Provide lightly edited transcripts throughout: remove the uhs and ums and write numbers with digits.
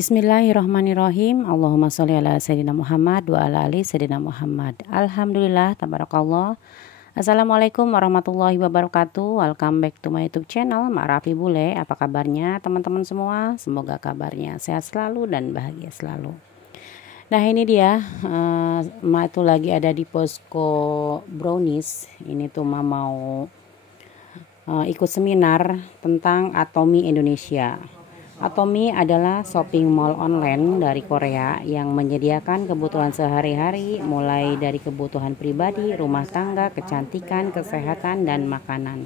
Bismillahirrahmanirrahim. Allahumma sholli ala sayyidina Muhammad wa ala ali sayyidina Muhammad. Alhamdulillah, tabarakallah. Assalamualaikum warahmatullahi wabarakatuh. Welcome back to my YouTube channel Mak Rafi Bule. Apa kabarnya teman-teman semua? Semoga kabarnya sehat selalu dan bahagia selalu. Nah, ini dia Mak itu lagi ada di posko brownies. Ini tuh Mak mau ikut seminar tentang Atomy Indonesia. Atomy adalah shopping mall online dari Korea yang menyediakan kebutuhan sehari-hari mulai dari kebutuhan pribadi, rumah tangga, kecantikan, kesehatan, dan makanan.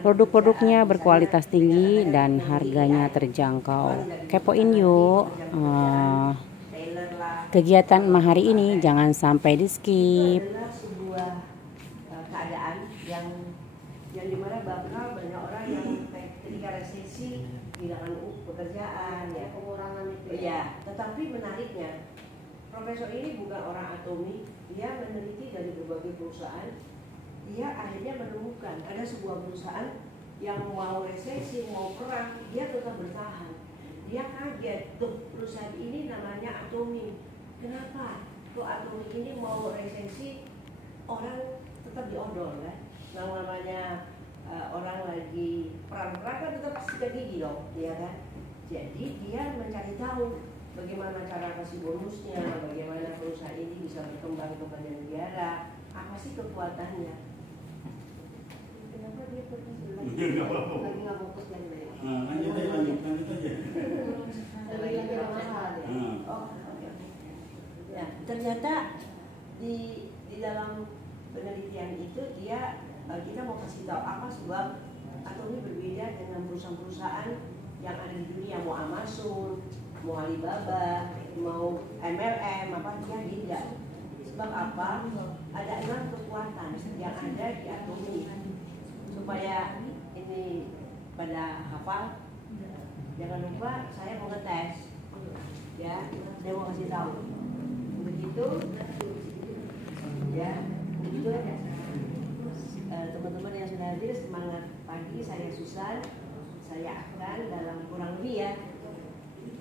Produk-produknya berkualitas tinggi dan harganya terjangkau. Kepoin yuk kegiatan hari ini, jangan sampai di skip. Sebuah keadaan yang dimana bakal banyak orang yang ketika resesi kehilangan pekerjaan, ya pengurangan itu ya. Tetapi menariknya, profesor ini bukan orang Atomy, dia meneliti dari berbagai perusahaan. Dia akhirnya menemukan ada sebuah perusahaan yang mau resesi, mau perang, dia tetap bertahan. Dia kaget, tuh perusahaan ini namanya Atomy. Kenapa? Kok Atomy ini mau resesi, orang tetap diodol kan? Namanya orang lagi perang-perang kan tetap sikat gigi dong, ya kan? Jadi dia mencari tahu bagaimana cara kasih bonusnya, bagaimana perusahaan ini bisa berkembang kepada negara, apa sih kekuatannya. Kenapa dia pergi lagi nggak fokus yang lain? Lanjut aja. Lagi ada masalah ya. Oh, oke. Ya, ternyata di dalam penelitian itu kita mau kasih tahu apa sebab Atomy berbeda dengan perusahaan-perusahaan yang ada di dunia, mau Amazon, mau Alibaba, mau MLM, apa dia tidak. Sebab apa? Ada 6 kekuatan yang ada di Atomy. Supaya ini pada hafal, jangan lupa saya mau ngetes, ya, saya mau kasih tahu. Begitu, ya, begitu aja. Teman-teman yang sudah hadir, semangat pagi. Saya Susan. Saya akan dalam kurang lebih ya,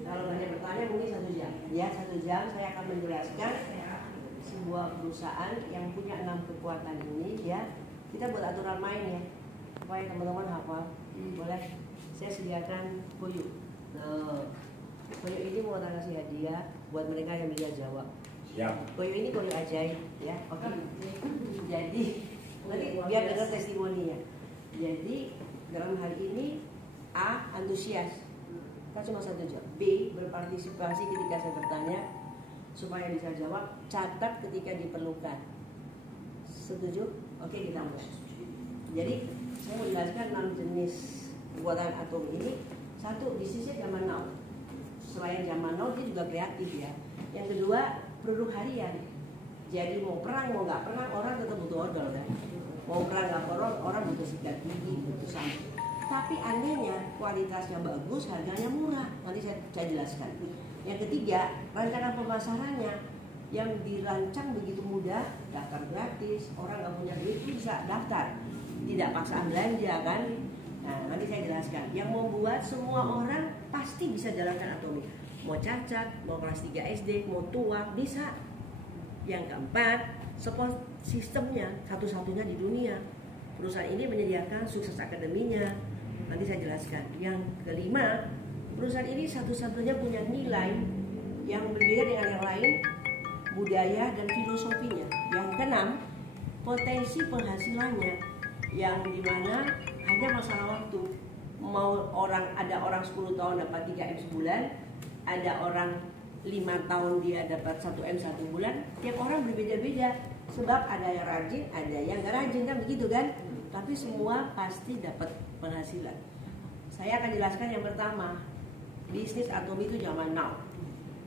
kalau banyak bertanya mungkin 1 jam. Ya, 1 jam saya akan menjelaskan sebuah perusahaan yang punya 6 kekuatan ini. Ya, kita buat aturan main ya, supaya teman-teman hafal. Boleh? Saya sediakan koyo. Nah, koyo ini mau kasih hadiah buat mereka yang bisa jawab. Siap. Koyo ini koyo ajaib, ya. Oke. Jadi nanti biar dengar testimoninya. Jadi dalam hal ini A, antusias, kan cuma 1 jam. B, berpartisipasi ketika saya bertanya supaya bisa jawab. Catat ketika diperlukan. Setuju? Oke, kita mulai. Jadi saya mau jelaskan 6 jenis kekuatan Atomy ini. 1, bisnisnya zaman now. Selain zaman now, dia juga kreatif ya. Yang kedua, produk harian. Jadi mau perang, mau nggak perang, orang tetap butuh odol kan. Mau perang nggak perang, orang butuh sikat gigi, butuh sampo. Tapi anehnya kualitasnya bagus, harganya murah. Nanti saya jelaskan. Yang ketiga, rancangan pemasarannya yang dirancang begitu mudah, daftar gratis, orang nggak punya duit bisa daftar, tidak paksaan belanja kan. Nah, nanti saya jelaskan. Yang membuat semua orang pasti bisa jalankan Atomy. Mau cacat, mau kelas 3 SD, mau tua, bisa. Yang keempat, support sistemnya satu-satunya di dunia. Perusahaan ini menyediakan sukses akademinya. Nanti saya jelaskan. Yang kelima, perusahaan ini satu-satunya punya nilai yang berbeda dengan yang lain, budaya dan filosofinya. Yang keenam, potensi penghasilannya yang dimana hanya masalah waktu. Mau ada orang 10 tahun dapat 3M sebulan, ada orang 5 tahun dia dapat 1M 1 bulan. Tiap orang berbeda-beda. Sebab ada yang rajin, ada yang gak rajin kan begitu kan? Tapi semua pasti dapat penghasilan. Saya akan jelaskan yang pertama, bisnis Atomy itu zaman now.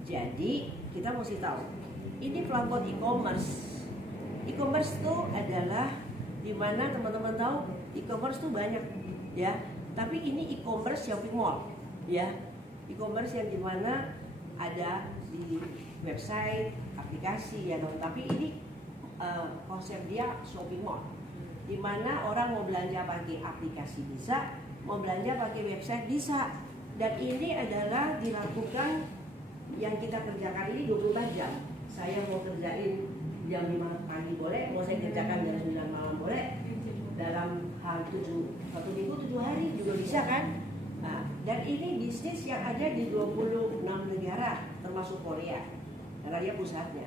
Jadi kita mesti tahu, ini platform e-commerce. E-commerce itu adalah dimana teman-teman tahu e-commerce itu banyak, ya. Tapi ini e-commerce shopping mall, ya. E-commerce yang dimana ada di website, aplikasi, ya. Tapi ini konsep dia shopping mall, di mana orang mau belanja pakai aplikasi bisa, mau belanja pakai website bisa. Dan ini adalah dilakukan yang kita kerjakan ini 24 jam. Saya mau kerjain jam 5 pagi boleh, mau saya kerjakan jam 9 malam boleh. Dalam hal 1 minggu 7 hari juga bisa kan? Nah, dan ini bisnis yang ada di 26 negara termasuk Korea karena dia pusatnya.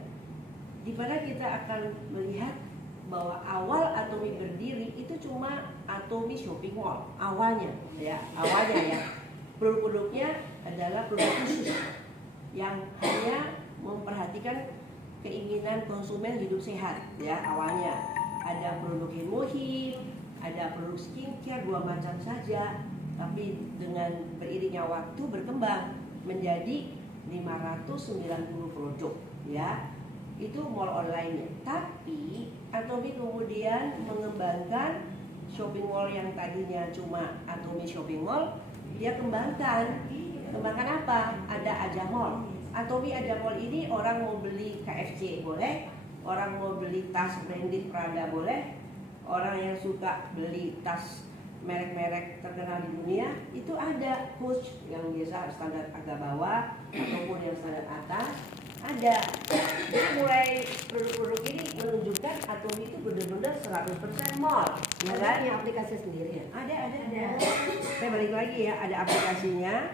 Di mana kita akan melihat bahwa awal Atomi berdiri itu cuma Atomi Shopping Mall awalnya ya. Produk-produknya adalah produk khusus yang hanya memperhatikan keinginan konsumen hidup sehat ya. Awalnya ada produk hemohim, ada produk skincare 2 macam saja, tapi dengan beriringnya waktu berkembang menjadi 590 produk ya. Itu mall online-nya. Tapi Atomi kemudian mengembangkan shopping mall yang tadinya cuma Atomi Shopping Mall, dia kembangkan apa? Ada Aja Mall. Atomi Aja Mall ini orang mau beli KFC boleh, orang mau beli tas branded Prada boleh, orang yang suka beli tas merek-merek terkenal di dunia itu ada. Coach yang biasa standar agak bawah ataupun yang standar atas ada. Jadi mulai produk-produk ini menunjukkan Atomi itu benar-benar 100% mall. Ya kan? Punya aplikasi sendiri ya? Ada. Saya balik lagi ya, ada aplikasinya.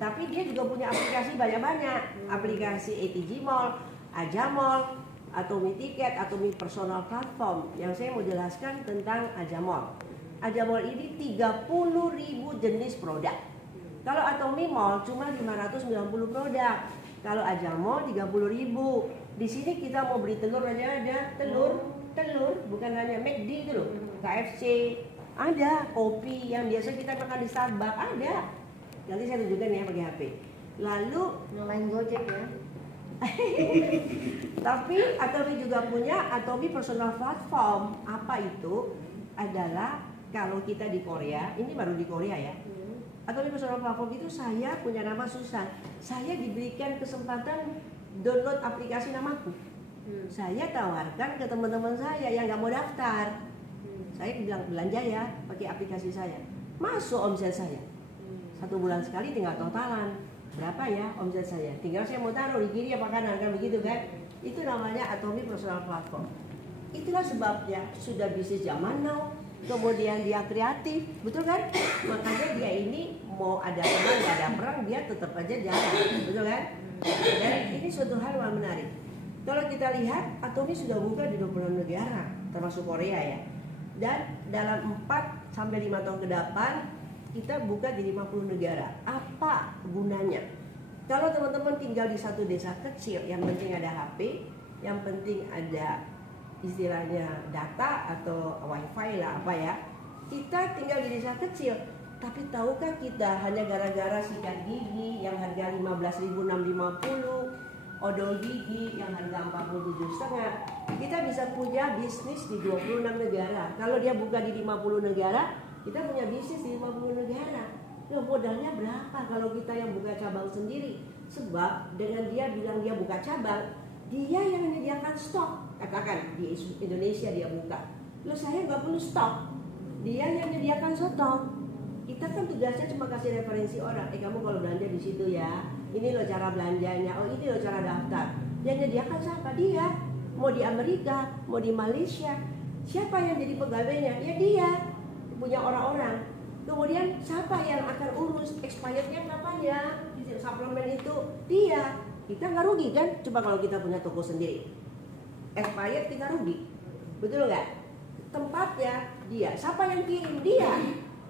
Tapi dia juga punya aplikasi banyak-banyak. Aplikasi ATG Mall, Aja Mall, Atomi Tiket, Atomi Personal Platform. Yang saya mau jelaskan tentang Aja Mall. Aja Mall ini 30.000 jenis produk. Kalau Atomi Mall cuma 590 produk. Kalau Aja Mall 30.000. Di sini kita mau beli telur aja ada. Telur bukan hanya McD itu loh. KFC ada, kopi yang biasa kita makan di Starbucks ada. Nanti saya tunjukkan ya pakai HP. Lalu Nyalain Gojek ya. tapi Atomi juga punya Atomi Personal Platform. Apa itu? Adalah kalau kita di Korea, ini baru di Korea ya. Atomi Personal Platform itu saya punya nama Susan. Saya diberikan kesempatan download aplikasi namaku. Saya tawarkan ke teman-teman saya yang nggak mau daftar. Saya bilang belanja ya pakai aplikasi saya. Masuk omset saya. 1 bulan sekali tinggal totalan. Berapa ya omset saya? Tinggal saya mau taruh di kiri apa kanan kan begitu kan? Itu namanya Atomi Personal Platform. Itulah sebabnya sudah bisnis zaman now. Kemudian dia kreatif, betul kan? Makanya dia ini mau ada perang nggak ada perang dia tetap aja jalan, betul kan? Dan ini suatu hal yang menarik. Kalau kita lihat Atomi sudah buka di 26 negara, termasuk Korea ya. Dan dalam 4 sampai 5 tahun ke depan kita buka di 50 negara. Apa gunanya? Kalau teman-teman tinggal di satu desa kecil, yang penting ada HP, yang penting ada istilahnya data atau wifi lah apa ya. Kita tinggal di desa kecil, tapi tahukah kita hanya gara-gara sikat gigi yang harga 15.650, odol gigi yang harga 47,5, kita bisa punya bisnis di 26 negara. Kalau dia buka di 50 negara, kita punya bisnis di 50 negara. Loh, modalnya berapa kalau kita yang buka cabang sendiri? Sebab dengan dia bilang dia buka cabang, dia yang menyediakan stok. Katakan di Indonesia dia buka. Loh, saya nggak perlu stok. Dia yang menyediakan stok. Kita kan tugasnya cuma kasih referensi orang. Kamu kalau belanja di situ ya. Ini loh cara belanjanya. Oh, ini loh cara daftar. Yang menyediakan siapa? Dia. Mau di Amerika, mau di Malaysia. Siapa yang jadi pegawainya? Ya dia. Punya orang-orang. Kemudian siapa yang akan urus expirednya kapan ya? Suplemen itu dia. Kita nggak rugi kan? Coba kalau kita punya toko sendiri, expired kita rugi, betul nggak? Tempatnya dia. Siapa yang kirim? Dia.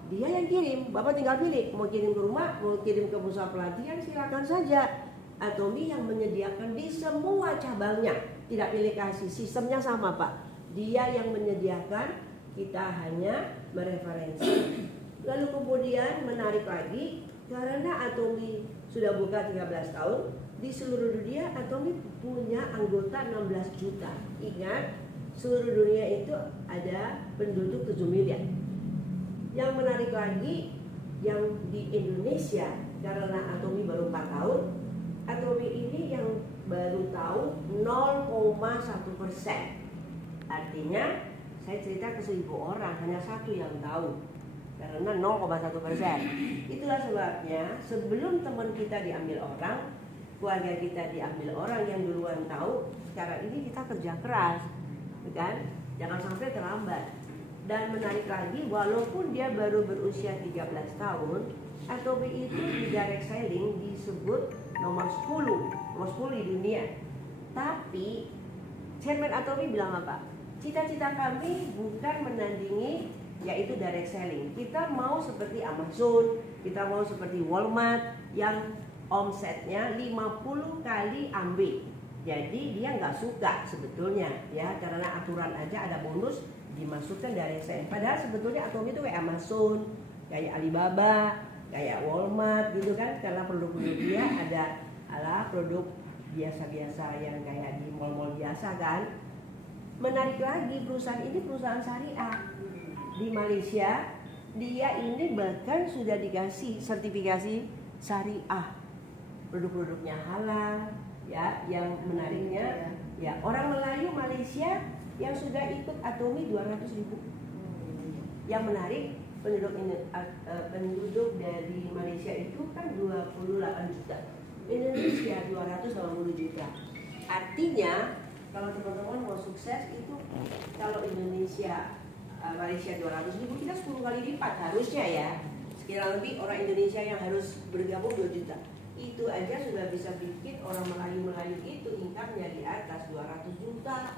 Dia yang kirim. Bapak tinggal pilih mau kirim ke rumah, mau kirim ke pusat pelatihan, silakan saja. Atomi yang menyediakan di semua cabangnya. Tidak pilih kasih, sistemnya sama Pak. Dia yang menyediakan, kita hanya mereferensi. Lalu kemudian menarik lagi, karena Atomi sudah buka 13 tahun, di seluruh dunia Atomi punya anggota 16 juta. Ingat, seluruh dunia itu ada penduduk 7 miliar. Yang menarik lagi, yang di Indonesia, karena Atomi baru 4 tahun, Atomi ini yang baru tahu 0,1%. Artinya, saya cerita ke 1.000 orang, hanya 1 yang tahu. Karena 0,1%. Itulah sebabnya sebelum teman kita diambil orang, keluarga kita diambil orang yang duluan tahu, sekarang ini kita kerja keras, kan? Jangan sampai terlambat. Dan menarik lagi, walaupun dia baru berusia 13 tahun, Atomy itu di direct selling disebut nomor 10 di dunia. Tapi Chairman Atomy bilang apa? Cita-cita kami bukan menandingi yaitu direct selling. Kita mau seperti Amazon, kita mau seperti Walmart yang omsetnya 50 kali ambil. Jadi dia nggak suka sebetulnya ya, karena aturan aja ada bonus dimasukkan dari saya. Padahal sebetulnya Atomy itu kayak Amazon, kayak Alibaba, kayak Walmart gitu kan, karena produk-produk dia adalah produk biasa-biasa yang kayak di mall-mall biasa kan. Menarik lagi, perusahaan ini perusahaan syariah di Malaysia. Dia ini bahkan sudah dikasih sertifikasi syariah, produk-produknya halal ya. Yang menariknya ya, orang Melayu Malaysia yang sudah ikut Atomy 200.000. Yang menarik, penduduk dari Malaysia itu kan 28 juta, Indonesia 280 juta. Artinya kalau teman-teman mau sukses itu, kalau Indonesia Malaysia 200.000, kita 10 kali lipat harusnya ya. Sekira lebih orang Indonesia yang harus bergabung 2 juta. Itu aja sudah bisa bikin orang Melayu itu income-nya di atas 200 juta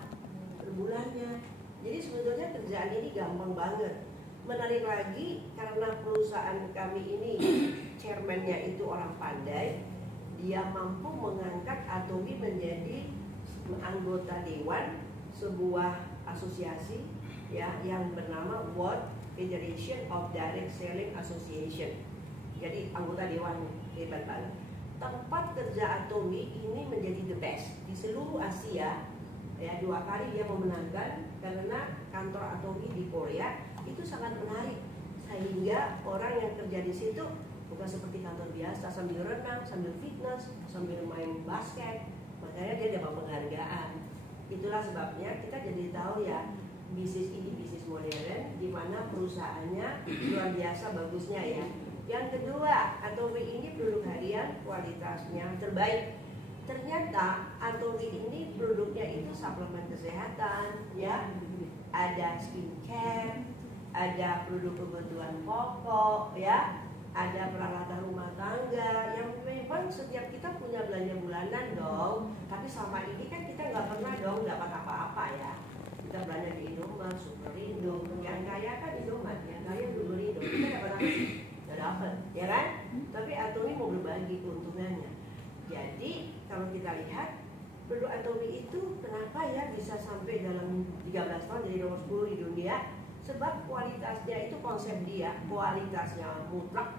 per bulannya. Jadi sebetulnya kerjaan ini gampang banget. Menarik lagi, karena perusahaan kami ini chairman-nya itu orang pandai, dia mampu mengangkat Atomy menjadi anggota dewan sebuah asosiasi ya yang bernama World Federation of Direct Selling Association. Jadi anggota dewannya hebat banget. Tempat kerja Atomy ini menjadi the best di seluruh Asia ya. 2 kali dia memenangkan karena kantor Atomy di Korea itu sangat menarik, sehingga orang yang kerja di situ bukan seperti kantor biasa sambil renang, sambil fitness, sambil main basket. Makanya dia dapat penghargaan. Itulah sebabnya kita jadi tahu ya, bisnis ini bisnis modern, di mana perusahaannya luar biasa bagusnya ya. Yang kedua, Atomy ini produk harian kualitasnya terbaik. Ternyata Atomy ini produknya itu suplemen kesehatan ya, ada skincare, ada produk kebutuhan pokok ya, ada peralatan rumah tangga yang memang setiap kita punya belanja bulanan dong. Tapi selama ini kan kita nggak pernah dong dapat apa-apa ya. Kita belanja di Indomaret, Superindo, yang kaya kan Indomaret, yang kaya Superindo, kita dapat apa sih? Nggak dapat, ya kan? Tapi Atomy mau berbagi keuntungannya. Jadi kalau kita lihat produk Atomy itu kenapa ya bisa sampai dalam 13 tahun jadi nomor 10 di dunia? Sebab kualitasnya itu konsep dia, kualitasnya mutlak,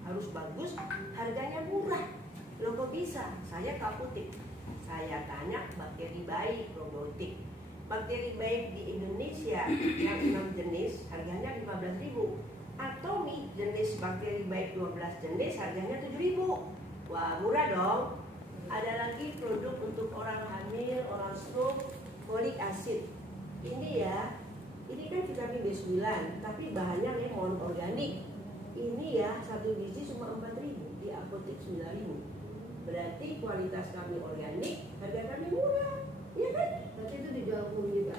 harus bagus, harganya murah. Loh kok bisa? Saya kaputik. Saya tanya bakteri baik, probiotik. Bakteri baik di Indonesia yang 6 jenis harganya 15.000. Atomy jenis bakteri baik 12 jenis harganya 7.000. Wah, murah dong. Ada lagi produk untuk orang hamil, orang stroke, folic acid. Ini ya, ini kan vitamin B9, tapi bahannya lemon organik. Ini ya, satu biji cuma 4.000, di apotek 9.000. Berarti kualitas kami organik, harga kami murah, iya kan? Berarti itu dijual pun juga.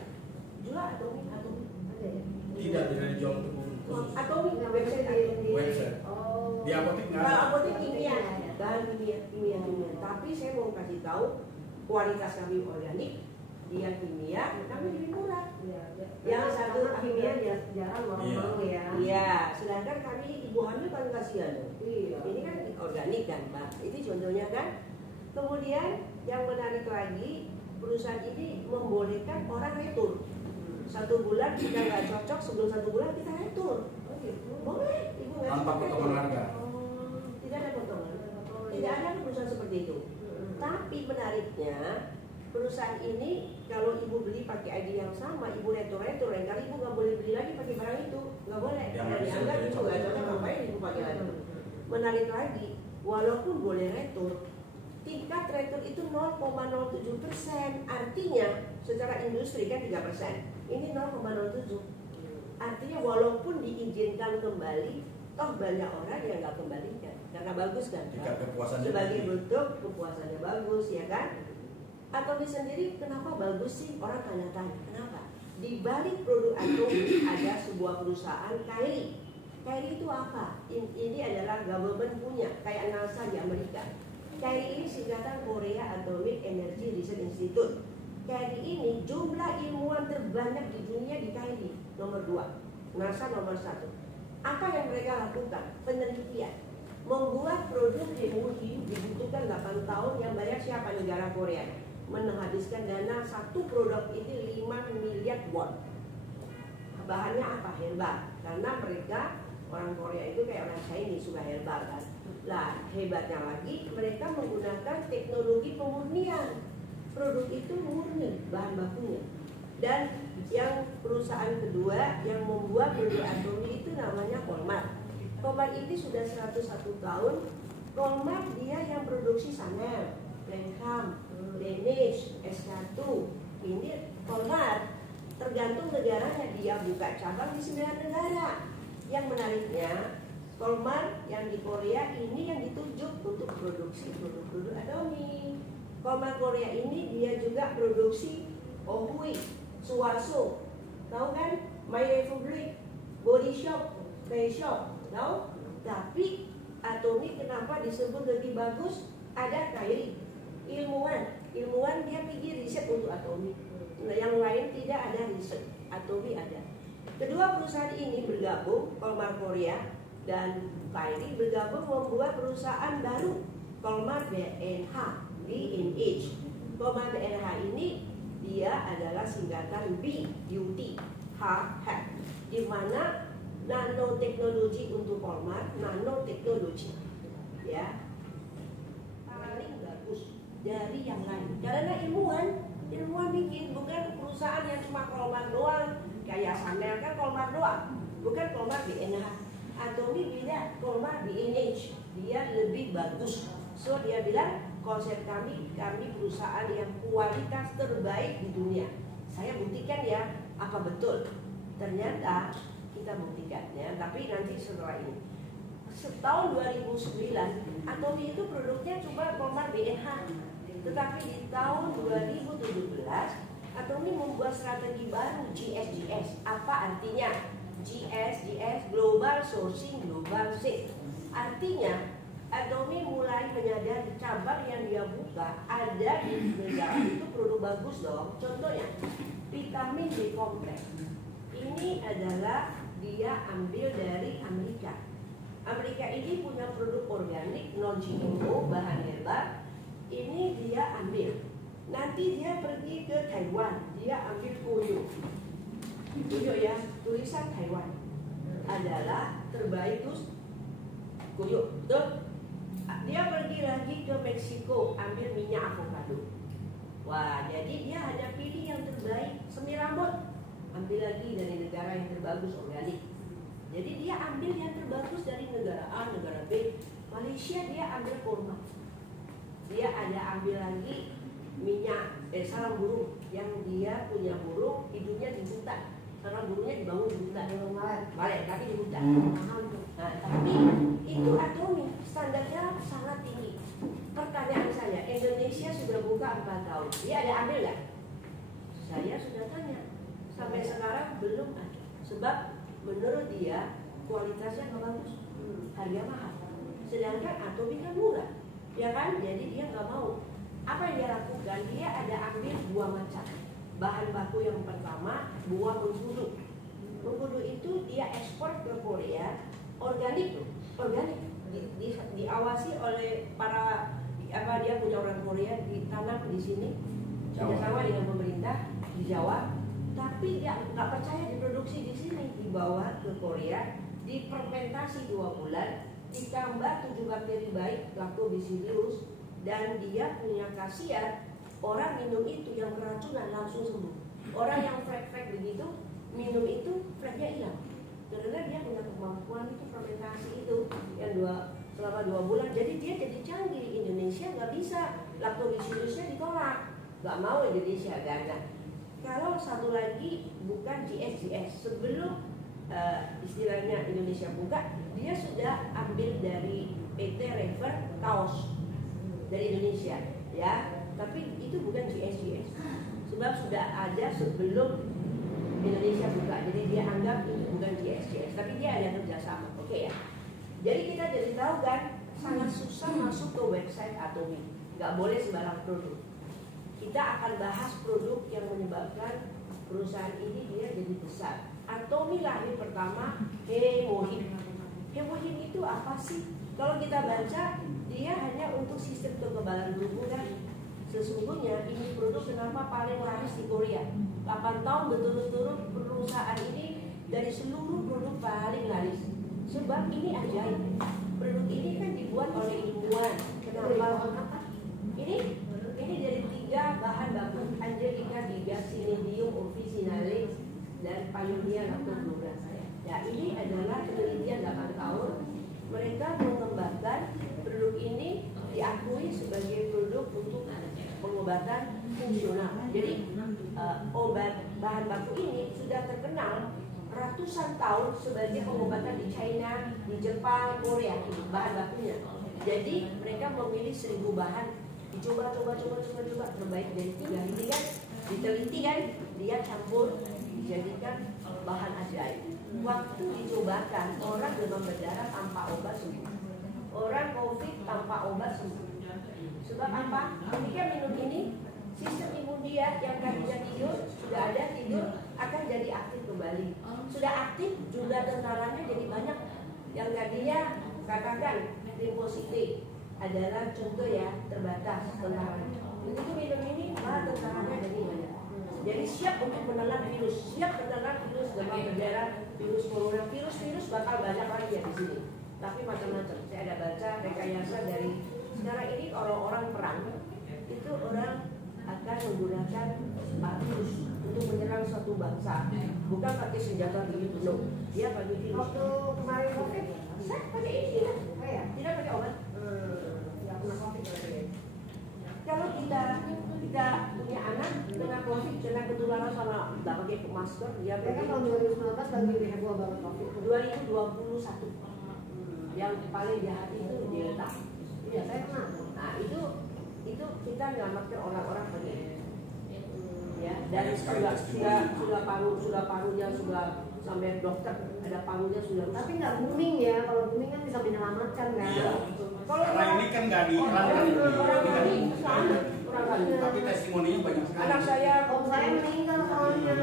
Jual Atomy Ada ya? Tidak dijual untuk khusus. Atomy nggak website di Website. Oh. Di apotek nggak kalau ada. apotek kimia, bahan kimia. Tapi saya mau kasih tahu kualitas kami organik, dia kimia, kami lebih murah. Iya, iya. Yang satu kimia dia jarang orang Iya. mau ya. iya, sedangkan kami ibu hamil kan kasihan. Iya. Ini kan organik kan, Pak. Ini contohnya kan. Kemudian yang menarik lagi, perusahaan ini membolehkan orang retur. 1 bulan kita nggak cocok, sebelum 1 bulan kita retur. Oh gitu. Boleh, ibu nggak Tanpa cocok, potongan retur. harga. Tidak ada potongan. Tidak ada perusahaan seperti itu. Tapi menariknya, perusahaan ini kalau ibu beli pakai ID yang sama, ibu retur-retur, lain kali ibu nggak boleh beli lagi pakai barang itu, nggak boleh. Yang Karena bisa dianggap jadi ibu nggak cocok, ngapain ibu pakai lagi? Menarik lagi, walaupun boleh retur, tingkat retur itu 0,07%. Artinya secara industri kan 3%, ini 0,07. Artinya walaupun diizinkan kembali, toh banyak orang yang nggak kembalikan. karena bagus kan? Tingkat kepuasannya Sebagai tinggi. bentuk kepuasannya bagus ya kan? Atomi sendiri kenapa bagus sih? Orang tanya-tanya kenapa? Di balik produk Atomi ada sebuah perusahaan Kairi. Kairi itu apa? Ini adalah government punya, kayak NASA di Amerika. Kairi ini singkatan Korea Atomic Energy Research Institute. Kairi ini jumlah ilmuwan terbanyak di dunia di Kairi, nomor 2. NASA nomor 1. Apa yang mereka lakukan? Penelitian. Membuat produk Hemohi dibutuhkan 8 tahun, yang bayar siapa? Negara Korea. Menghabiskan dana satu produk ini 5 miliar won. Bahannya apa? Herbal. Karena mereka orang Korea itu kayak orang Chinese, suka herbal kan. Lah hebatnya lagi mereka menggunakan teknologi pemurnian. Produk itu murni bahan bakunya. Dan yang perusahaan kedua yang membuat produk Atomi itu namanya Colmar. Colmar ini sudah 101 tahun. Colmar dia yang produksi Chanel, Lancome, Laneige, S1. Ini Colmar. Tergantung negaranya, dia buka cabang di 9 negara. Yang menariknya, Colmar yang di Korea ini yang ditunjuk untuk produksi produk-produk Atomi. Colmar Korea ini dia juga produksi Ohui, Suwaso, tahu kan? My Republic, Body Shop, Face Shop, tahu? Tapi Atomi kenapa disebut lebih bagus? Ada Kairi, ilmuwan dia pergi riset untuk Atomi. Nah, yang lain tidak ada riset, Atomi ada. Kedua perusahaan ini bergabung, Colmar Korea dan Kairi bergabung membuat perusahaan baru, Colmar BNH, BNH. Colmar BNH ini dia adalah singkatan B, beauty, H, health, di mana nanoteknologi untuk Colmar, nanoteknologi, ya, paling bagus dari yang lain. Karena ilmuwan bikin, bukan perusahaan yang cuma Colmar doang. Kayak Chanel kan Colmar doang, bukan Colmar BNH. Atomi beda, Colmar BNH, dia lebih bagus. So dia bilang konsep kami perusahaan yang kualitas terbaik di dunia. Saya buktikan ya, apa betul? Ternyata kita buktikannya, tapi nanti setelah ini. Setahun 2009, Atomi itu produknya cuma Colmar BNH. Tetapi di tahun 2017 Atomi membuat strategi baru, GSGS. Apa artinya? GSGS, Global Sourcing, Global Sales. Artinya Atomi mulai menyadari cabang yang dia buka ada di negara itu produk bagus dong. Contohnya vitamin B kompleks. Ini adalah dia ambil dari Amerika. Amerika ini punya produk organik non GMO, bahan herbal. Ini dia ambil. Nanti dia pergi ke Taiwan, dia ambil koyo. Koyo ya, tulisan Taiwan adalah terbaik terus koyo. Tuh. Dia pergi lagi ke Meksiko, ambil minyak avocado. Wah, jadi dia hanya pilih yang terbaik. Semiramot, ambil lagi dari negara yang terbagus organik. Jadi dia ambil yang terbagus dari negara A, negara B. Malaysia dia ambil kurma. Dia ada ambil lagi minyak sarang burung, yang dia punya burung hidupnya di hutan. Sarang burungnya dibangun di hutan. Balik, tapi di hutan. Nah, tapi itu Atomi standarnya sangat tinggi. Pertanyaan saya, Indonesia sudah buka 4 tahun, dia ada ambil nggak? Saya sudah tanya, sampai sekarang belum ada. Sebab menurut dia kualitasnya nggak bagus, harga mahal. Sedangkan Atomi kan murah, ya kan? Jadi dia nggak mau. Apa yang dia lakukan? Dia ada ambil 2 macam. Bahan baku yang pertama, buah mengkudu. Mengkudu itu dia ekspor ke Korea, organik loh, organik. Diawasi oleh para dia punya orang Korea, ditanam di sini, kerjasama dengan pemerintah di Jawa. Tapi dia nggak percaya diproduksi di sini, dibawa ke Korea, difermentasi 2 bulan, ditambah 7 bakteri baik, Lactobacillus. Dan dia punya khasiat, orang minum itu yang keracunan langsung sembuh. Orang yang flek-flek begitu, minum itu fleknya hilang. Karena dia punya kemampuan itu fermentasi itu yang selama 2 bulan. Jadi dia jadi canggih. Indonesia nggak bisa, Lactobacillusnya ditolak, nggak mau Indonesia gana. Kalau satu lagi bukan GSGS, sebelum istilahnya Indonesia buka, dia sudah ambil dari PT Rever kaos dari Indonesia, ya. Tapi itu bukan GS, sebab sudah ada sebelum Indonesia buka. Jadi dia anggap itu bukan GS, tapi dia ada kerjasama, oke ya. Jadi kita jadi tahu kan, sangat susah masuk ke website Atomy. Nggak boleh sembarang produk. Kita akan bahas produk yang menyebabkan perusahaan ini dia jadi besar. Atomy lahir pertama hemohim. Hemohim itu apa sih? Kalau kita baca, dia hanya untuk sistem kekebalan tubuh kan. Sesungguhnya ini produk kenapa paling laris di Korea. 8 tahun berturut-turut perusahaan ini dari seluruh produk paling laris. Sebab ini ajaib. Produk ini kan dibuat oleh ilmuwan. Kenapa? Ini dari 3 bahan baku: Angelica giga, Cnidium officinalis, dan Paeonia lactobacillus. Ya, ini adalah penelitian 8 tahun. Mereka mengembangkan produk ini diakui sebagai produk untuk pengobatan fungsional. Jadi obat bahan baku ini sudah terkenal ratusan tahun sebagai pengobatan di China, di Jepang, Korea, bahan bakunya. Jadi mereka memilih 1000 bahan, dicoba terbaik dari 3 ini kan, diteliti kan, dia campur dijadikan bahan ajaib. Waktu dicobakan, orang demam berdarah tanpa obat sembuh, orang COVID tanpa obat sembuh. Sebab apa? Ketika minum ini, sistem imun dia yang tadinya tidur, sudah ada tidur, akan jadi aktif kembali. Sudah aktif, jumlah tentaranya jadi banyak. Yang tadinya katakan limfosit adalah contoh ya, terbatas tentaranya. Begitu minum ini, malah tentaranya jadi banyak. Jadi siap untuk menelan virus, siap menelan virus demam berdarah, virus corona, virus bakal banyak lagi ya di sini. Tapi macam-macam. Saya ada baca rekayasa dari sekarang ini orang-orang perang itu orang akan menggunakan virus untuk menyerang suatu bangsa, bukan pakai senjata begitu, no. Dia pakai virus. Waktu kemarin COVID, Saya pakai ini, tidak pakai obat. nggak pernah COVID berarti. Kalau kita punya anak kena COVID, kena ketularan sama nggak pakai masker, dia Ya kan pakai tahun 2019 lagi heboh banget COVID. 2021. Yang paling jahat itu Delta. Iya, saya pernah. Nah itu kita menyelamatkan orang-orang pakai ya, dan sudah parunya sudah sampai dokter, ada parunya sudah. Tapi nggak booming ya, kalau booming kan bisa menyelamatkan kan. Iya. Kalau Karena ini kan nggak diiklankan. orang kali sama orang kali. Tapi testimoninya banyak sekali. Anak saya, Om saya meninggal soalnya.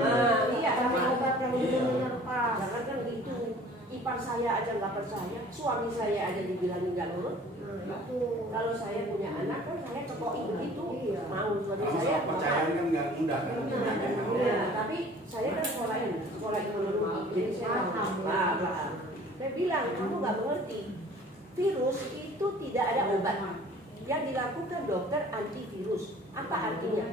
Iya, karena sama. obat yang benar-benar pas. jangan kan gitu. Ipar saya aja nggak percaya, suami saya aja dibilang nggak nurut. Itu. Kalau saya punya anak kan saya cekoi begitu, Iya. mau suami Kalau saya soal percayaan kan nggak mudah kan. Iya, tapi saya kan sekolah ekonomi, jadi saya paham. Saya bilang kamu nggak mengerti, virus itu tidak ada obat. Yang dilakukan dokter antivirus. Apa artinya?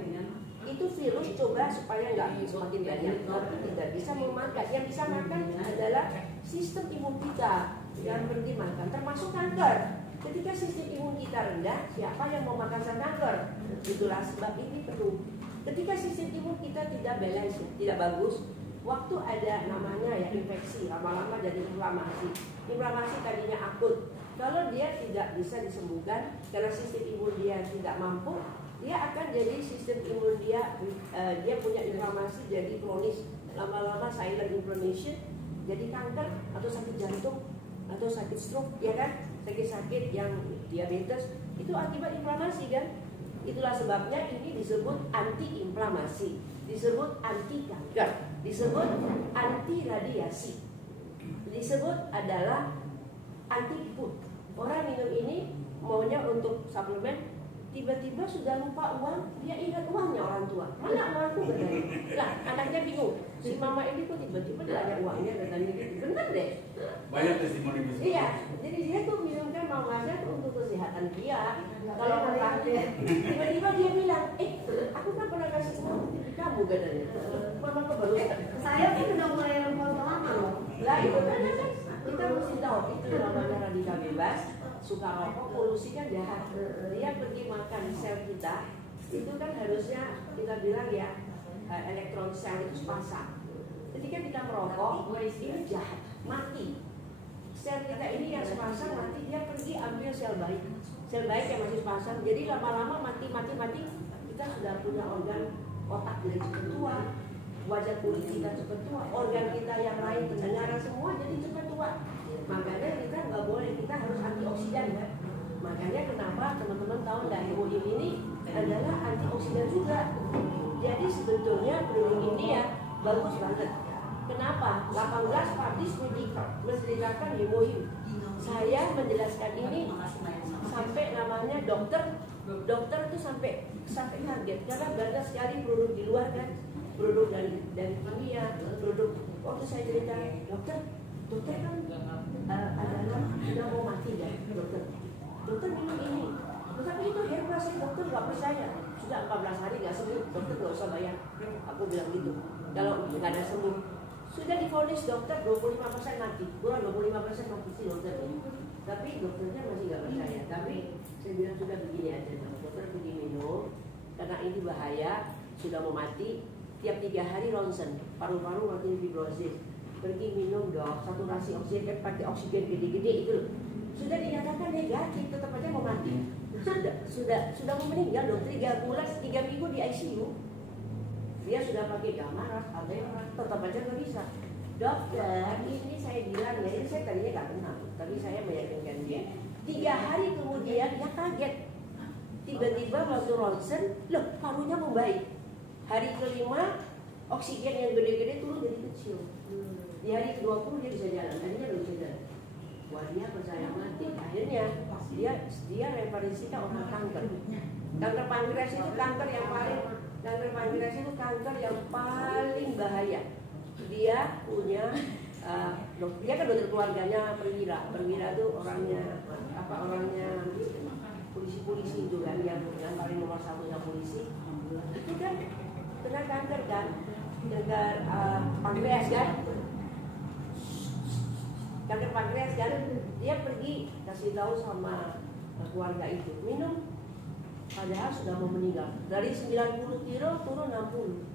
Itu virus coba supaya nggak semakin banyak, tapi tidak bisa memakan. Yang bisa makan adalah sistem imun kita yang berhenti makan, termasuk kanker. Ketika sistem imun kita rendah, siapa yang mau makan kanker? Itulah sebab ini perlu. Ketika sistem imun kita tidak balance, tidak bagus, waktu ada namanya ya infeksi, lama-lama jadi inflamasi. Inflamasi tadinya akut. Kalau dia tidak bisa disembuhkan karena sistem imun dia tidak mampu, dia akan jadi sistem imun dia punya inflamasi jadi kronis. Lama-lama silent inflammation, jadi kanker atau sakit jantung atau sakit stroke, ya kan? Sakit-sakit yang diabetes itu akibat inflamasi kan? Itulah sebabnya ini disebut anti-inflamasi, disebut anti-kanker, disebut anti-radiasi, disebut adalah anti-food. Orang minum ini maunya untuk suplemen, tiba-tiba sudah lupa uang, dia ingat uangnya orang tua. Mana uangku katanya? Lah, anaknya bingung. Si mama ini kok tiba-tiba tidak ada uangnya katanya gitu. Benar deh. Banyak testimoni bisa. Iya, jadi dia tuh minumkan mamanya untuk kesehatan dia. Kalau orang tiba-tiba dia bilang, aku kan pernah kasih uang ke kamu katanya. Mama kok baru Saya pun udah mulai lama loh. lah itu kan kita mesti tahu itu namanya radikal bebas. Suka rokok, polusi kan jahat. Dia pergi makan sel kita, itu kan harusnya kita bilang ya elektron sel itu sepasang. Ketika kita merokok, ini jahat, mati. sel kita ini yang sepasang mati, dia pergi ambil sel baik yang masih sepasang. Jadi lama-lama mati, kita sudah punya organ otak dari cepat tua, wajah kulit kita cepat tua, organ kita yang lain pendengaran semua jadi cepat tua. Makanya kita nggak boleh, kita harus antioksidan ya. Makanya kenapa teman-teman tahu nggak, hemohim ini adalah antioksidan juga. Jadi sebetulnya produk ini ya bagus banget. Kenapa? 18 publish menceritakan hemohim. Saya menjelaskan ini sampai namanya dokter itu sampai kaget karena banyak sekali produk di luar kan, produk dari kimia, produk. Waktu saya cerita dokter kan adalah sudah mau mati ya dokter minum ini, tetapi itu herbal, saya dokter nggak percaya, sudah 14 hari nggak sembuh, dokter nggak usah bayar. Aku bilang gitu, kalau nggak ada sembuh. Sudah divonis dokter 25% mati, kurang 25% mati sih dokter. Tapi dokternya masih nggak percaya. Tapi saya bilang sudah begini aja, dokter pergi minum karena ini bahaya, sudah mau mati. Tiap 3 hari ronsen, paru-paru makin fibrosis. Pergi minum dok, saturasi oksigen, pakai oksigen gede-gede itu loh. Sudah dinyatakan negatif, tetap aja mau mati. Sudah mau meninggal dok, 3 bulan, 3 minggu di ICU. Dia sudah pakai gamma, tetap aja nggak bisa. Dokter, ini saya bilang ya, ini saya tadinya nggak kenal, tapi saya meyakinkan dia. 3 hari kemudian dia kaget, tiba-tiba waktu ronsen, loh parunya membaik. Hari kelima oksigen yang gede-gede turun jadi kecil. Di hari ke-20 dia bisa jalan, tadinya belum bisa jalan. Wah dia percaya mati. Akhirnya dia referensikan orang kanker. Kanker pankreas itu kanker yang paling bahaya. Dia punya dia kan dokter keluarganya perwira itu orangnya polisi itu kan yang paling nomor 1 yang polisi. Itu kan kena kanker kan, kanker pankreas kan. Kanker pankreas kan, dia pergi kasih tahu sama keluarga itu minum, padahal sudah mau meninggal. Dari 90 kilo turun 60.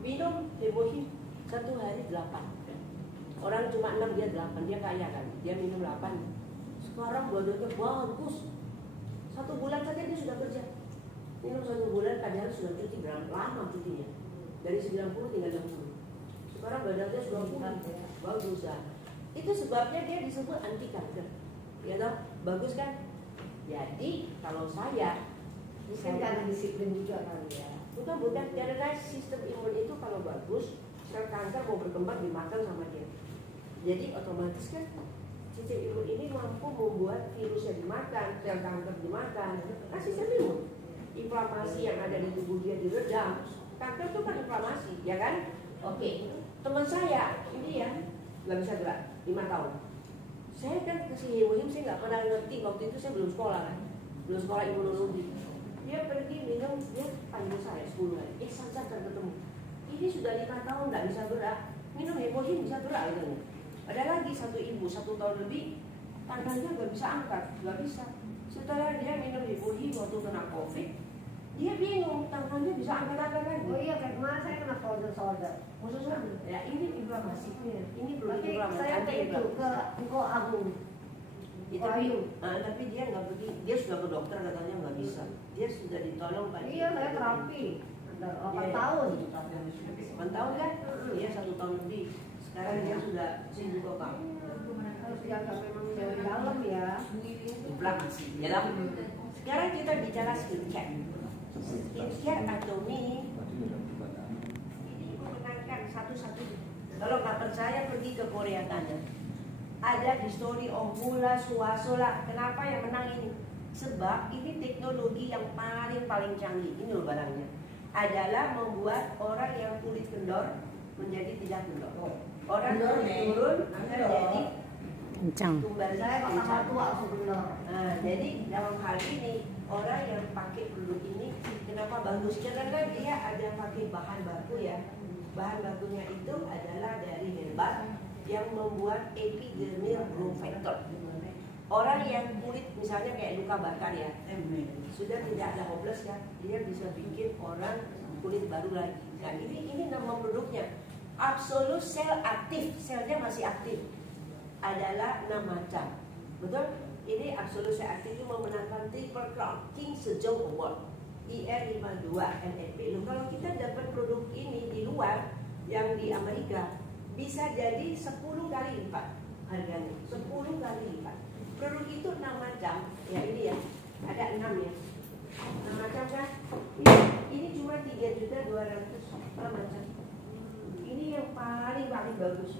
Minum hemohim 1 hari 8. Orang cuma 6, dia 8, dia kaya kan, dia minum 8. Sekarang badannya bagus. 1 bulan saja dia sudah kerja. Minum 1 bulan, padahal sudah cuti berapa lama cutinya. Dari 90 tinggal 60. Sekarang badannya sudah bagus ya. Itu sebabnya dia disebut anti kanker. Ya toh? Bagus kan? Jadi kalau saya Mungkin karena disiplin juga kali ya. bukan karena sistem imun itu kalau bagus, sel kanker mau berkembang dimakan sama dia. Jadi otomatis kan sistem imun ini mampu membuat virusnya dimakan, sel kanker dimakan. Nah sistem imun, inflamasi yang ada di tubuh dia diredam. Kanker itu kan inflamasi, ya kan? Oke, teman saya ini ya nggak bisa gerak 5 tahun. Saya kan kasih hemohim, saya nggak pernah ngerti, waktu itu saya belum sekolah kan, belum sekolah imunologi. Dia pergi minum, dia panggil saya 10 hari, saja ketemu. Ini sudah 5 tahun nggak bisa gerak, minum hemohim bisa gerak gitu. Ada lagi 1 ibu 1 tahun lebih, tangannya nggak bisa angkat, nggak bisa. Setelah dia minum hemohim waktu kena COVID, dia bingung, tangannya bisa angkat-angkat lagi. Oh iya, kayak kemarin saya kena shoulder. Khusus ya ini inflamasinya, ini belum Berarti inflamasi. saya ke itu, ke Engkau Agung. Tapi dia nggak pergi, dia sudah ke dokter katanya nggak bisa. Dia sudah ditolong Pak. Iya, saya terapi. Ada 8 tahun. 8 tahun kan? Iya 1 tahun lebih. Sekarang dia sudah sembuh total. Harus jaga memang dari dalam ya. Inflamasi dalam. Sekarang kita bicara skincare. Skincare atau ini menangkan satu-satu. Kalau nggak percaya pergi ke Korea Tanya. Ada di story Ongula Suasola. Kenapa yang menang ini? Sebab ini teknologi yang paling canggih. Ini loh barangnya. Adalah membuat orang yang kulit kendor menjadi tidak kendor. Orang kulit turun menjadi kencang. tumbal Saya pertama tua sebelum. Nah, jadi dalam hal ini orang yang pakai produk ini kenapa bagus? Karena dia ada pakai bahan baku ya. Bahan bakunya itu adalah dari herbal yang membuat epidermal growth factor. Orang yang kulit misalnya kayak luka bakar ya, sudah tidak ada hopeless kan, dia bisa bikin orang kulit baru lagi. Nah ini nama produknya Absolute Cell Active, selnya masih aktif. adalah 6 macam. Betul? Ini Absolute Seat itu memenangkan Triple Crown King Sejong Award IR52 NFP. Loh, kalau kita dapat produk ini di luar yang di Amerika bisa jadi 10 kali lipat harganya, 10 kali lipat. Produk itu 6 macam, ya ini ya, ada 6 ya. 6 macam kan? Ini cuma 3.200 macam. Ini yang paling bagus.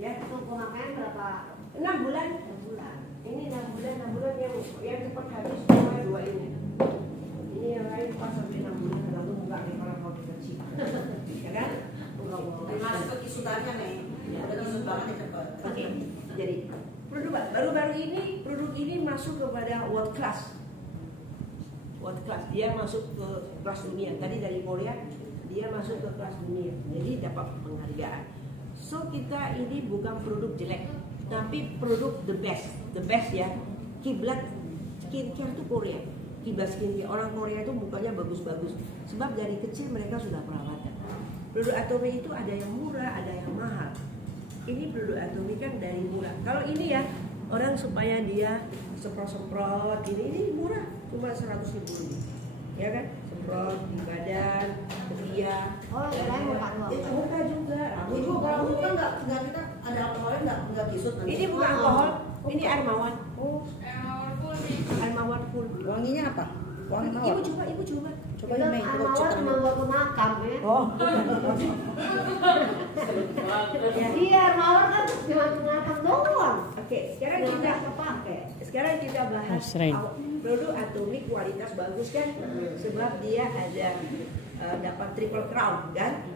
Ya, Itu pemakaian berapa 6 bulan. bulan? Ini 6 bulan yang cepat habis cuma 2 ini. Ini yang lain pas sampai 6 bulan lalu buka nih kalau mau kecil. Ya kan? Masuk ke isutannya nih, udah isut banget ya cepat. Oke, jadi baru-baru ini produk ini masuk kepada world class. Dia masuk ke kelas dunia. Tadi dari Korea dia masuk ke kelas dunia. Jadi dapat penghargaan. So kita ini bukan produk jelek, tapi produk the best ya. Kiblat skincare itu Korea. Kiblat skincare orang Korea itu mukanya bagus-bagus. Sebab dari kecil mereka sudah perawatan. Produk Atomy itu ada yang murah, ada yang mahal. Ini produk Atomy kan dari murah. Kalau ini ya orang supaya dia semprot ini murah, cuma 100.000 lebih. Ya kan? Semprot di badan, ketiak. Oh, yang lain muka doang. Muka juga. Ibu kalau bukan nggak kita ada alkoholnya nggak kisut nanti. Ini bukan alkohol, ini air mawar. Air mawar full. Wanginya apa? Wangi Ibu coba. Coba Itu ini mawar cuma buat ke makam ya. Oh. Iya, mawar kan cuma ke makam doang. Oke, sekarang kita bahas produk Atomy kualitas bagus kan, sebab dia ada dapat triple crown kan.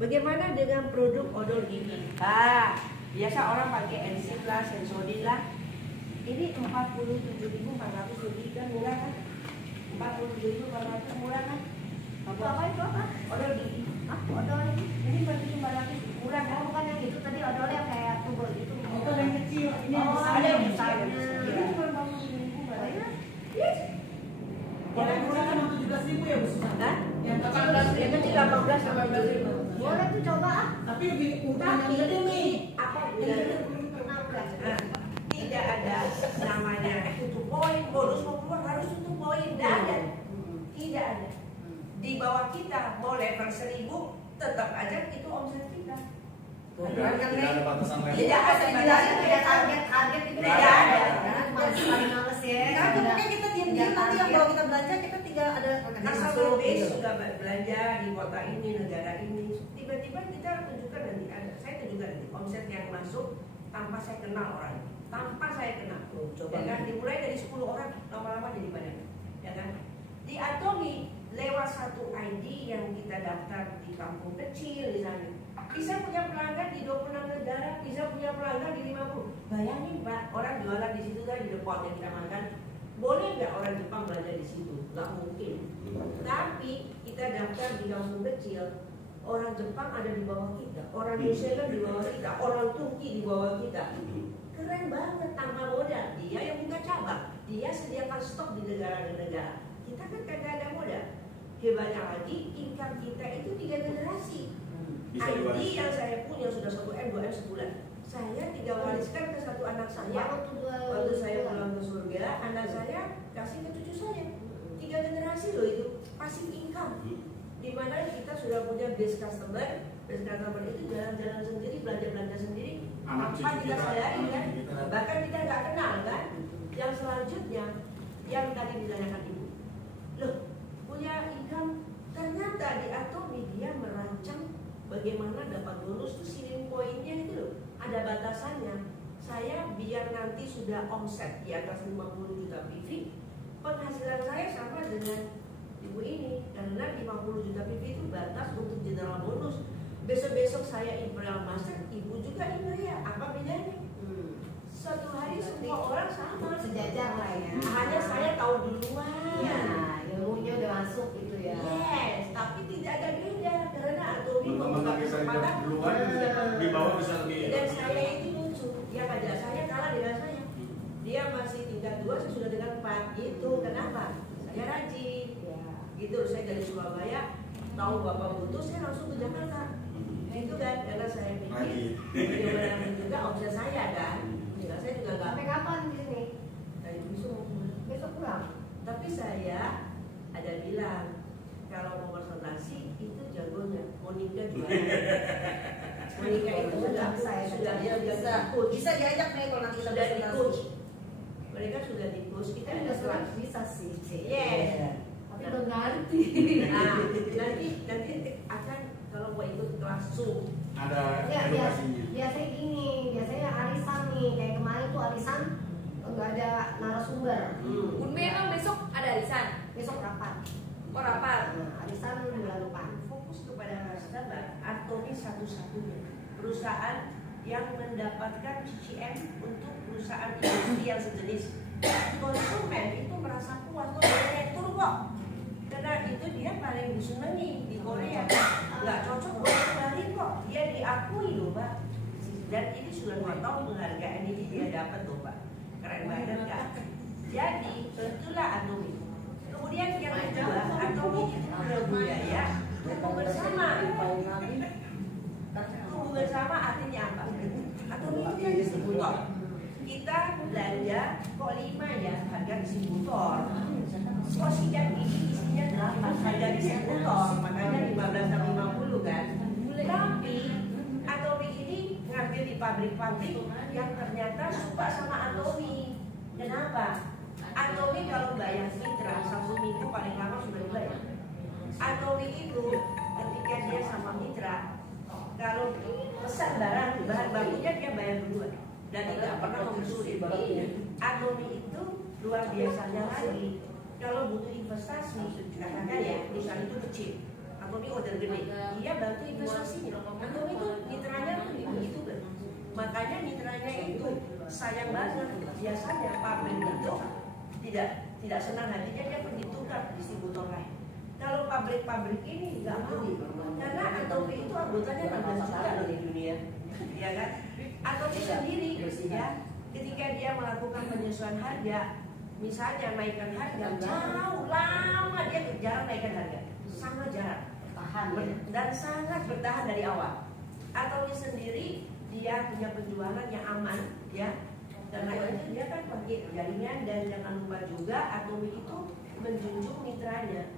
Bagaimana dengan produk odol gigi? Biasa orang pakai Enzypla, Sensodyne lah. Ini 47.400 lebih kan, murah kan? 47.400 murah kan? Apa itu apa? Odol gigi. Odol ini. Ini 47.400 murah kan? Oh, bukan yang itu tadi odol yang kayak tubuh gitu. Itu yang kecil. Ini Oh, Ada yang besarnya. besar. Ini cuma 40.000 Mbak. Yes. Kalau yang murah kan 17.000 ya Bu Susan? Hah? Yang Yang kecil 18 sama 18.000. Boleh tuh coba ah. Tapi lebih ukuran yang gede nih. Apa bilangnya? 16. Nah, tidak ada namanya tutup poin, bonus mau keluar harus tutup poin, tidak ada. Tidak ada. Di bawah kita mau level 1.000 tetap aja itu omset kita. Tidak ada batasan level. Tidak ada batasan Ada target itu Tidak ya. ada. Jangan paling males ya. Karena mungkin kita diam-diam nanti yang kalau kita belanja kita tinggal ada Asal masuk base gitu. sudah belanja di kota ini, negara ini, tiba-tiba kita tunjukkan nanti ada, saya tunjukkan nanti omset yang masuk tanpa saya kenal orang, tanpa saya kenal. Coba. Ya kan? Dimulai dari 10 orang, lama-lama jadi banyak, ya kan? Di Atomy lewat satu ID yang kita daftar di kampung kecil misalnya, bisa punya pelanggan di 26 negara, bisa punya pelanggan di 50. Bayangin Pak, orang jualan di situ kan di depan yang kita makan. Boleh nggak orang Jepang belanja di situ? Nggak mungkin. Tapi kita daftar di kampung kecil, orang Jepang ada di bawah kita, orang New Zealand di bawah kita, orang Turki di bawah kita. Keren banget tanpa modal. Dia yang buka cabang, dia sediakan stok di negara-negara. Kita kan kagak ada modal. Hebatnya lagi, income kita itu 3 generasi. Bisa ID diwariskan. yang saya punya sudah 1M, 2M sebulan. Saya 3 wariskan ke 1 anak saya. Waktu saya pulang ke surga, anak saya kasih ke cucu saya. 3 generasi loh itu, passive income. Dimana kita sudah punya base customer itu jalan-jalan sendiri, belanja-belanja sendiri. Anak Tanpa cucu kita kita, sadari anak kan, cucu kita. bahkan kita nggak kenal kan. Yang selanjutnya, yang tadi ditanyakan ibu, loh punya income, ternyata di Atomy dia merancang bagaimana dapat bonus tuh ceiling poinnya itu loh, ada batasannya. Saya biar nanti sudah omset di atas 50 juta PV, penghasilan saya sama dengan ibu ini, karena 50 juta PV itu batas untuk general bonus. Besok-besok saya Imperial Master, ibu juga Imperial, apa bedanya? Suatu hari semua orang sama, Sejajar lah ya. hanya saya tahu duluan. Ya, ilmunya udah masuk gitu ya. Yes, tapi tidak ada beda karena Atomy membuka Teman-teman kita kesempatan duluan di bawah bisa lebih. dan saya itu lucu, ya pajak saya kalah dengan saya. Dia masih tingkat 2, saya sudah dengan 4 gitu. Kenapa? Saya rajin. Ya. Gitu, saya dari Surabaya tahu Bapak butuh, saya langsung ke Jakarta. Nah itu kan, karena saya pikir bagaimana juga omset saya kan. Ya, saya juga nggak. Sampai kapan di sini? Dari besok Besok pulang. Tapi saya ada bilang kalau mau konsultasi itu jagonya Monica juara. Monica itu sudah dia bisa Bisa diajak nih kalau nanti kita sudah di presentasi. coach. Mereka sudah di coach, kita Kan udah udah kelas. bisa sih. Yes. Tapi belum ngerti. Nah, nanti akan kalau mau ikut kelas Zoom. Ada Ya, edukasinya. biasanya gini, biasanya arisan nih, kayak kemarin tuh arisan nggak ada narasumber. Bun Mei emang besok ada arisan? Besok rapat. Oh rapat. Nah, arisan bulan depan. Fokus kepada nasabah atau ini satu-satunya perusahaan yang mendapatkan CCM untuk perusahaan industri yang sejenis. Konsumen itu merasa puas kok direktur kok, karena itu dia paling disenangi di Korea. Nggak cocok buat kembali kok, dia diakui loh Pak. Dan ini sudah 2 tahun penghargaan ini dia dapat loh Pak, keren banget kan. Jadi itulah Atomi. Kemudian yang kedua, Atomi itu punya budaya tumbuh bersama. Tumbuh bersama artinya apa? Atomi itu kan distributor. Kita belanja kok 5 ya harga distributor. Kok sidak ini isinya 8 harga distributor, makanya 15 sampai 50 kan. Tapi Atomi ini ngambil di pabrik-pabrik yang ternyata suka sama Atomi. Kenapa? Atomi kalau bayar mitra 1 minggu paling lama sudah dibayar. Atomi itu ketika dia sama mitra, kalau pesan barang bahan bakunya dia bayar duluan dan tidak pernah menyusuri. Atomi itu luar biasanya lagi. Kalau butuh investasi, katakan ya, misalnya itu kecil, Atomi order gede, dia bantu investasinya. Atomi itu mitranya tuh itu kan. Makanya mitranya itu sayang banget. Biasanya pabrik itu tidak senang hatinya dia pergi tukar distributor lain. Kalau pabrik-pabrik ini nggak mau, karena Atomi itu anggotanya 16 juta loh di dunia, ya kan? Atomi sendiri, ya, ketika dia melakukan penyesuaian harga, misalnya naikkan harga, jauh lama dia jarang naikkan harga, sangat jarang, dan sangat bertahan dari awal. Atomi sendiri dia punya penjualan yang aman, ya. Karena itu dia kan pakai jaringan, dan jangan lupa juga Atomi itu menjunjung mitranya.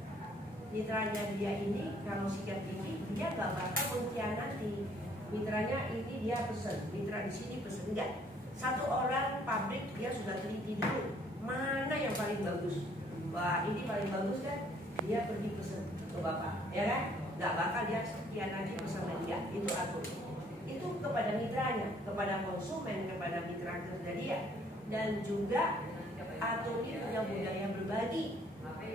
Mitranya dia ini kalau sikap tinggi dia gak bakal mengkhianati. Mitranya ini dia pesen, mitra di sini pesen enggak. Satu orang pabrik dia sudah teliti dulu mana yang paling bagus. Wah ini paling bagus kan, dia pergi pesen ke bapak, ya kan? Gak bakal dia khianati pesen dia. Itu Atomi. Itu kepada mitranya, kepada konsumen, kepada mitra kerja dia, dan juga Atomi punya budaya berbagi.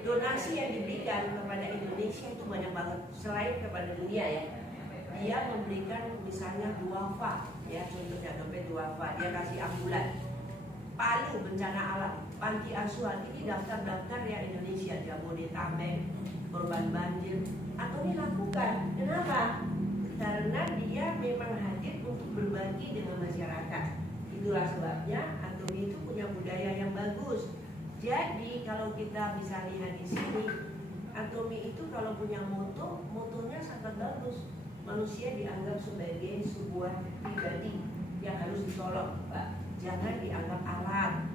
Donasi yang diberikan kepada Indonesia itu banyak banget, selain kepada dunia ya. Dia memberikan misalnya duafa, ya contohnya dompet duafa, dia kasih ambulan. Palu bencana alam, panti asuhan, ini daftar-daftar ya Indonesia, Jabodetabek, korban banjir, Atomi lakukan. Kenapa? Karena dia memang hadir untuk berbagi dengan masyarakat. Itulah sebabnya Atomi itu punya budaya yang bagus. Jadi kalau kita bisa lihat di sini, Atomi itu kalau punya motonya sangat bagus. Manusia dianggap sebagai sebuah pribadi yang harus ditolong, Pak. Jangan dianggap alat.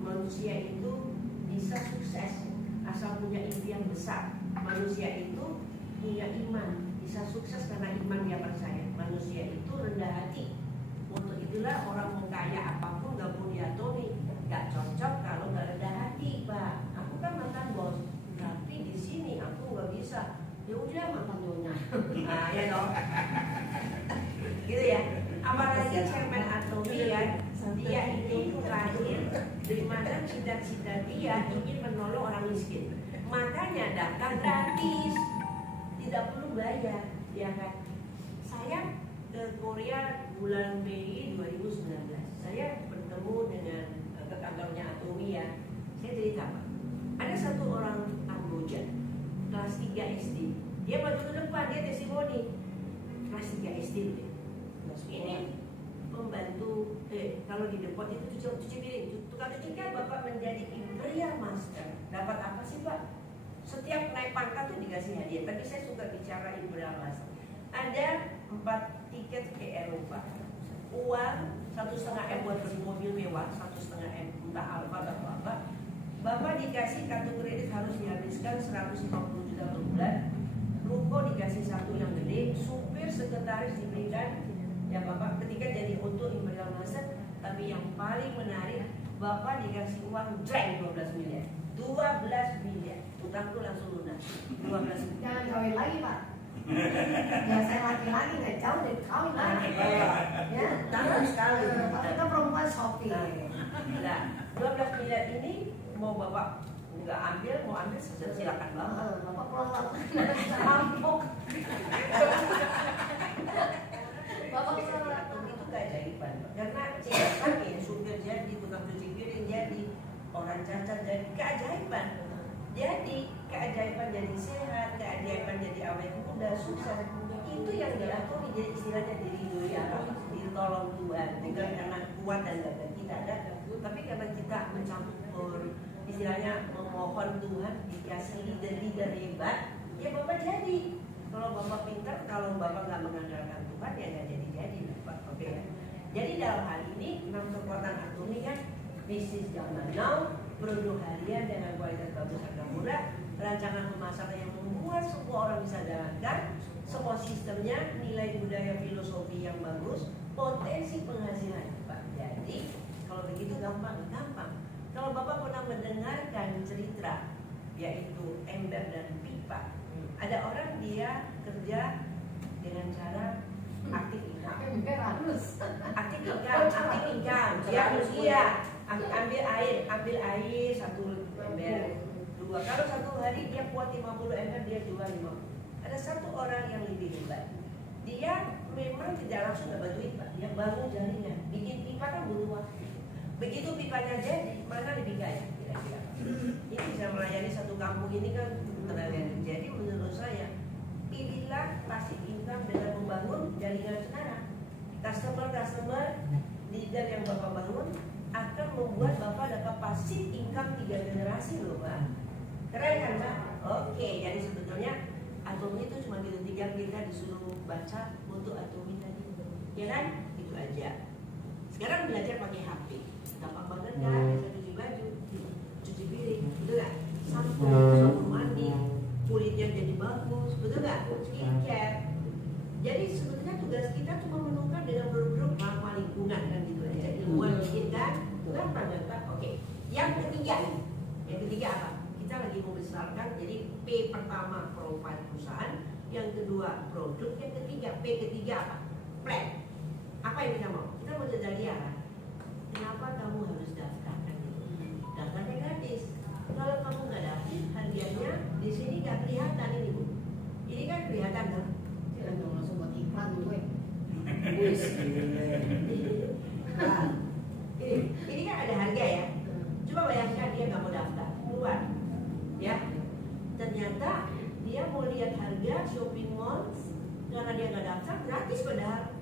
Manusia itu bisa sukses asal punya impian besar. Manusia itu punya iman, bisa sukses karena iman dia percaya. Manusia itu rendah hati. Untuk itulah orang mau kaya apapun gabung di Atomi. Gak cocok kalau gak rendah hati, Pak. Aku kan mantan bos, tapi di sini aku gak bisa. Ya udah makan nyonya. Nah, ya dong. Gitu ya. Apalagi chairman Atomi ya, dia ini terakhir dari mana cita-cita dia ingin menolong orang miskin. Makanya daftar gratis, tidak perlu bayar, ya kan? Saya ke Korea bulan Mei 2019. Saya bertemu dengan ke kantornya Atomi ya. Saya cerita Pak, ada satu orang Kamboja kelas 3 SD. Dia maju ke depan, dia testimoni kelas 3 SD dia. Ini membantu kalau di depot itu cuci piring. Tukang cuci kan Bapak menjadi Imperial Master. Dapat apa sih Pak? Setiap naik pangkat tuh dikasih hadiah. Tapi saya suka bicara Ibrahim. Ada 4 tiket ke Eropa. Uang 1,5 M buat beli mobil mewah, 1,5 M entah Alfa atau apa. Bapak dikasih kartu kredit harus dihabiskan 150 juta per bulan. Ruko dikasih satu yang gede, supir sekretaris diberikan. Ya Bapak ketika jadi untuk Imperial Master. Tapi yang paling menarik, Bapak dikasih uang 12 miliar. 12 miliar. Utang tuh langsung lunas. 12 miliar. Jangan kawin lagi Pak. Ya saya laki-laki nggak jauh dari kawin lagi. Ya, Tambah sekali. Kalau kita perempuan shopping. Nah, 12 miliar ini mau Bapak nggak ambil, mau ambil silakan Bapak. Bapak pulang rampok. Bapak Itu keajaiban. Karena ceritanya supir jadi, tukang cuci piring jadi, orang cacat jadi, keajaiban. Jadi keajaiban jadi sehat, keajaiban jadi awet muda, sukses. Itu yang diakui, jadi istilahnya diridhoi Allah, ditolong Tuhan. Bukan karena kuat dan gagah kita ada, tapi karena kita mencampur, istilahnya memohon Tuhan, dikasih leader hebat, ya Bapak jadi. Kalau Bapak pintar, kalau Bapak nggak mengandalkan Tuhan, ya nggak jadi Bapak. Oke. Jadi dalam hal ini 6 kekuatan atomi kan bisnis zaman now, produk harian dengan kualitas bagus harga murah, rancangan pemasaran yang membuat semua orang bisa jalankan, semua sistemnya, nilai budaya filosofi yang bagus, potensi penghasilan Pak. Jadi kalau begitu gampang. Kalau Bapak pernah mendengarkan cerita yaitu ember dan pipa, ada orang dia kerja dengan cara aktif income. Aktif income. Dia harus ambil air 1 ember, 2. Kalau 1 hari dia kuat 50 ember, dia jual 50. Ada satu orang yang lebih hebat. Dia memang tidak langsung dapat duit Pak. Dia bangun jaringan, bikin pipa kan butuh waktu. Begitu pipanya jadi, mana lebih kaya kira-kira? Ini bisa melayani satu kampung ini kan terlayani. Jadi menurut saya, pilihlah passive income dengan membangun jaringan sekarang. Customer leader yang Bapak bangun akan membuat Bapak dapat passive income 3 generasi loh Pak. Keren kan Pak? Oke, jadi sebetulnya atomi itu cuma gitu, 3 kita disuruh baca untuk atomi tadi. Ya kan? Itu aja. Sekarang belajar pakai HP. Gampang banget kan? Bisa cuci baju, cuci piring, betul nggak? Sampo mandi, kulitnya jadi bagus, betul nggak? Skincare. Jadi sebetulnya tugas kita cuma menukar dengan produk-produk ramah lingkungan kan gitu aja. Ilmuwan bikin kan? Gampang kan Pak? Oke. Yang ketiga apa? Kita lagi membesarkan. Jadi P pertama profile perusahaan, yang kedua produk, yang ketiga P ketiga apa? Plan. Apa yang kita mau? Kita mau jadi arah. Kenapa kamu harus daftar kan gitu? Daftarnya gratis. Kalau kamu nggak daftar, hadiahnya di sini nggak kelihatan ini Bu. Ini kan kelihatan kan? Jangan dong langsung buat iklan gue. Ini kan ada harga ya. Coba bayangkan dia nggak mau daftar, keluar, ya. Ternyata dia mau lihat harga shopping mall, karena dia nggak daftar gratis padahal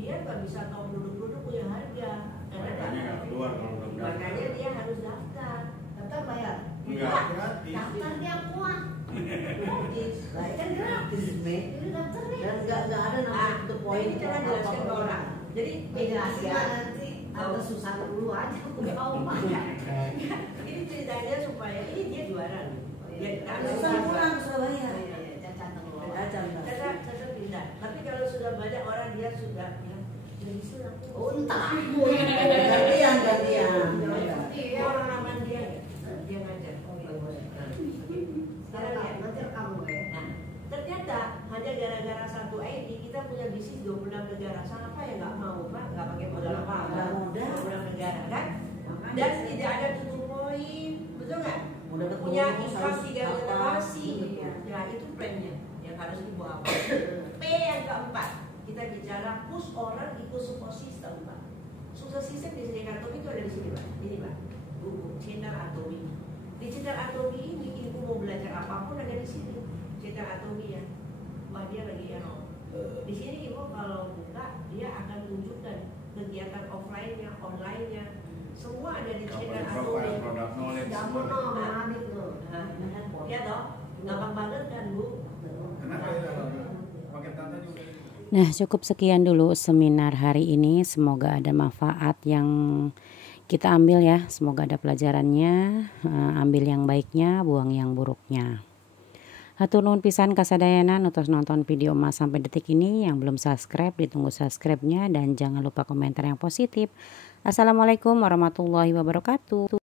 dia nggak bisa tahu produk-produk punya harga. Makanya nggak keluar kalau belum daftar. Makanya dia harus daftar. Daftar bayar. Enggak, gratis. Daftar dia kuat. Gratis, kan gratis, Mei. Ini daftar nih. Dan nggak ada nama itu poin. Ini cara jelaskan ke orang. Jadi Jelasin nanti atau susah dulu aja. Kau banyak. ini ceritanya supaya ini dia juara nih. Dia Susah pulang ke Surabaya. Caca pindah. Tapi kalau sudah banyak orang dia sudah ya. Untak. Gantian. Iya. Orang aman dia ngajar. Sekarang nanti rekam gue. Nah, ternyata hanya gara-gara satu ID kita punya bisnis 26 negara. Siapa yang nggak mau Pak? Nggak pakai modal apa-apa. Mudah. 26 negara kan? Dan tidak ada tutup poin, betul nggak? Mudah ketemu, Punya income harus 3 apa, generasi. betul. Ya itu plannya yang harus dibawa. P yang keempat, kita bicara push orang ikut support system Pak. Support system di sini atomi itu ada di sini Pak. Ini Pak, buku channel atomi. Di channel atomi ini ibu mau belajar apapun ada di sini. Channel atomi ya. Wah dia lagi error. Di sini ibu kalau buka dia akan tunjukkan kegiatan offline-nya, online-nya. Semua ada di channel atomi. Produk knowledge semua. Jamu no, Adit lo. Iya toh, gampang banget kan Bu? Kenapa ya pakai tanda juga? Nah, cukup sekian dulu seminar hari ini. Semoga ada manfaat yang kita ambil ya. Semoga ada pelajarannya. Ambil yang baiknya, buang yang buruknya. Hatur nuhun pisan kasadayana nutus nonton video emas sampai detik ini. Yang belum subscribe, ditunggu subscribe-nya. Dan jangan lupa komentar yang positif. Assalamualaikum warahmatullahi wabarakatuh.